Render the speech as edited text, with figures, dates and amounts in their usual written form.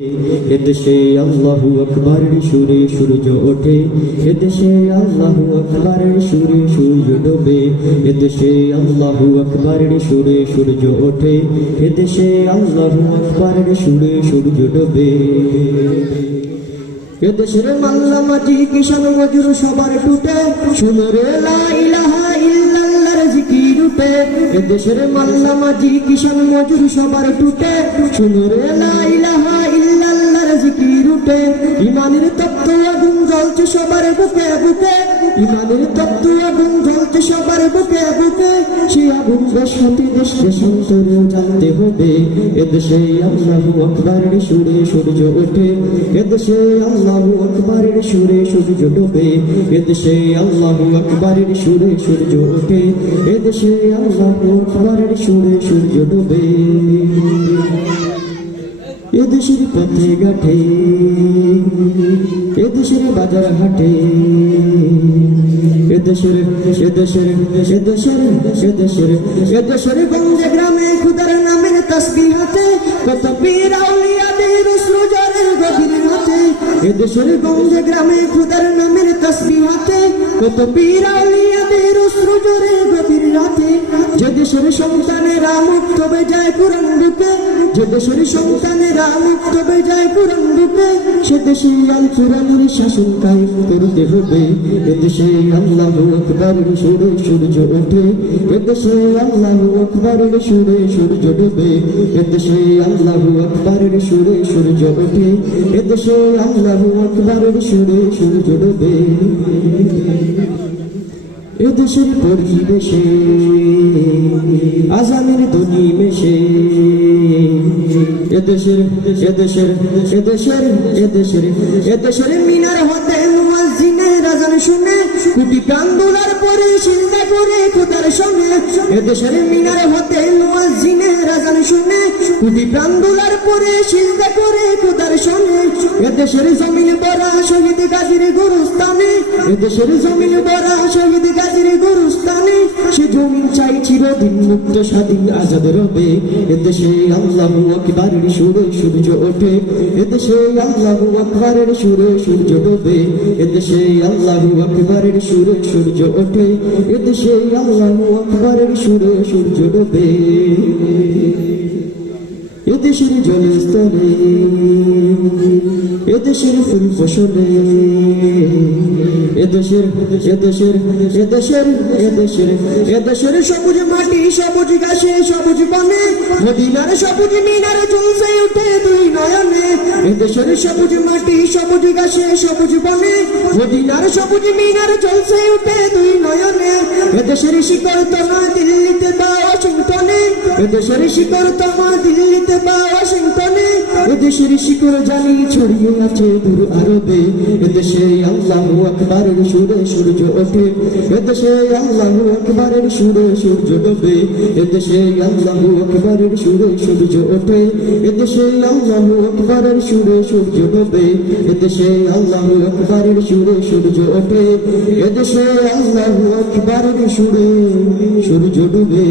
এদেশে আল্লাহু আকবারের সুরে সূর্য ওঠে, এদেশে আল্লাহু আকবারের সুরে সূর্য ডোবে, এদেশে আল্লাহু আকবারের সুরে সূর্য ওঠে, এদেশে আল্লাহু আকবারের সুরে সূর্য ডোবে। এদেশের মাল্লা মাঝি কিষান মজুর সবার টুটে, শুনো রে লা ইলাহা ইল্লাল্লাহর জিকির উঠে। এদেশের মাল্লা মাঝি কিষান মজুর সবার টুটে, শুনো রে লা ইলাহা ইল্লাল্লাহর জিকির উঠে। ইমানের তপ্ত আগুন জ্বলছে সবার বুকে বুকে, ইমানের তপ্ত আগুন জ্বলছে সবার বুকে বুকে। সেই আগুন বসাতে দেশ দেশান্তরেও জানতে হবে, এদেশে আল্লাহু আকবারের সুরে সূর্য ওঠে, এদেশে আল্লাহু আকবারের সুরে সূর্য ডোবে, এদেশে আল্লাহু আকবারের সুরে সূর্য ওঠে, এদেশে আল্লাহু আকবারের সুরে সূর্য ডোবে। এদেশের পথে ঘাটে, এদেশের বাজার হাটে, এদেশের এদেশের এদেশের এদেশের এদেশের গঞ্জে গ্রামে খুদার নামের তাসবিহ হাতে, কত পীর আউলিয়াদের অশ্রু ঝরে গভীর রাতে। এদেশের গঞ্জে গ্রামে খুদার নামের তাসবিহ হাতে, কত পীর আউলিয়াদের অশ্রু ঝরে গভীর রাতে। যে দেশের সন্তানেরা মুক্ত হয়ে যায় কুরআন বুকে, যে দেশের সন্তানেরা মুক্ত হয়ে যায় কুরআন বুকে, সে দেশে আল কুরআনের শাসন কায়েম করতে হবে। এদেশে আল্লাহু আকবারের সুরে সূর্য ওঠে, এদেশে আল্লাহু আকবারের সুরে সূর্য ডোবে, এদেশে আল্লাহু আকবারের সুরে সূর্য ওঠে, এদেশে আল্লাহু আকবারের সুরে সূর্য ডোবে। এদেশের পরিবেশে আজানের ধ্বনি মেশে, এদেশের এদেশের এদেশের এদেশের এদেশের মিনার হতে মুয়াজ্জিনের আযান শুনে, কোটি প্রাণ দোলার পরে সিজদা করে খোদার সঙ্গে। এদেশের মিনার হতে মুয়াজ্জিনের আযান শুনে, কোটি প্রাণ দোলার পরে সিজদা করে খোদার সঙ্গে। এদেশের জমিন ভরা শহীদ গাজীর গুরুস্থানে, এদেশের জমিন ভরা শহীদ গাজীর গুরুস্থানে। সে জমিন চাই চিরদিন মুক্ত স্বাধীন আজাদ রবে, এদেশে আল্লাহু আকবারের সুরে সূর্য ওঠে, এদেশে আল্লাহু আকবারের সুরে সূর্য ডোবে, এদেশে আল্লাহু আকবারের সুরে সূর্য ওঠে, এদেশে আল্লাহু আকবারের সুরে সূর্য ডোবে। এদেশের জলে স্থলে, এদেশের ফুল ফসলে, এদেশের এদেশের এদেশের এদেশের এদেশের সবুজ মাটি সবুজ ঘাসে সবুজ বনে, মদিনার সবুজ মিনার ঝলসে উঠে দুই নয়নে। এদেশের সবুজ মাটি সবুজ ঘাসে সবুজ বনে, মদিনার সবুজ মিনার ঝলসে উঠে দুই নয়নে। এদেশের শিকড় তোমা দিল্লিতে বা ওয়াশিংটনে, এদেশের শিকড় তোমা দিল্লিতে বা ওয়াশিংটনে। এদেশের শিকড় জানি ছড়িয়ে আছে দূর আরবে, এদেশে আল্লাহু আকবারের সুরে সূর্য ওঠে, এদেশে আল্লাহু আকবারের সুরে সূর্য ডোবে, এদেশে আল্লাহু আকবারের সুরে সূর্য ওঠে, এদেশে আল্লাহু আকবারের সুরে সূর্য ডোবে, এদেশে আল্লাহু আকবারের সুরে সূর্য ওঠে, এদেশে আল্লাহু আকবারের সুরে সূর্য ডোবে।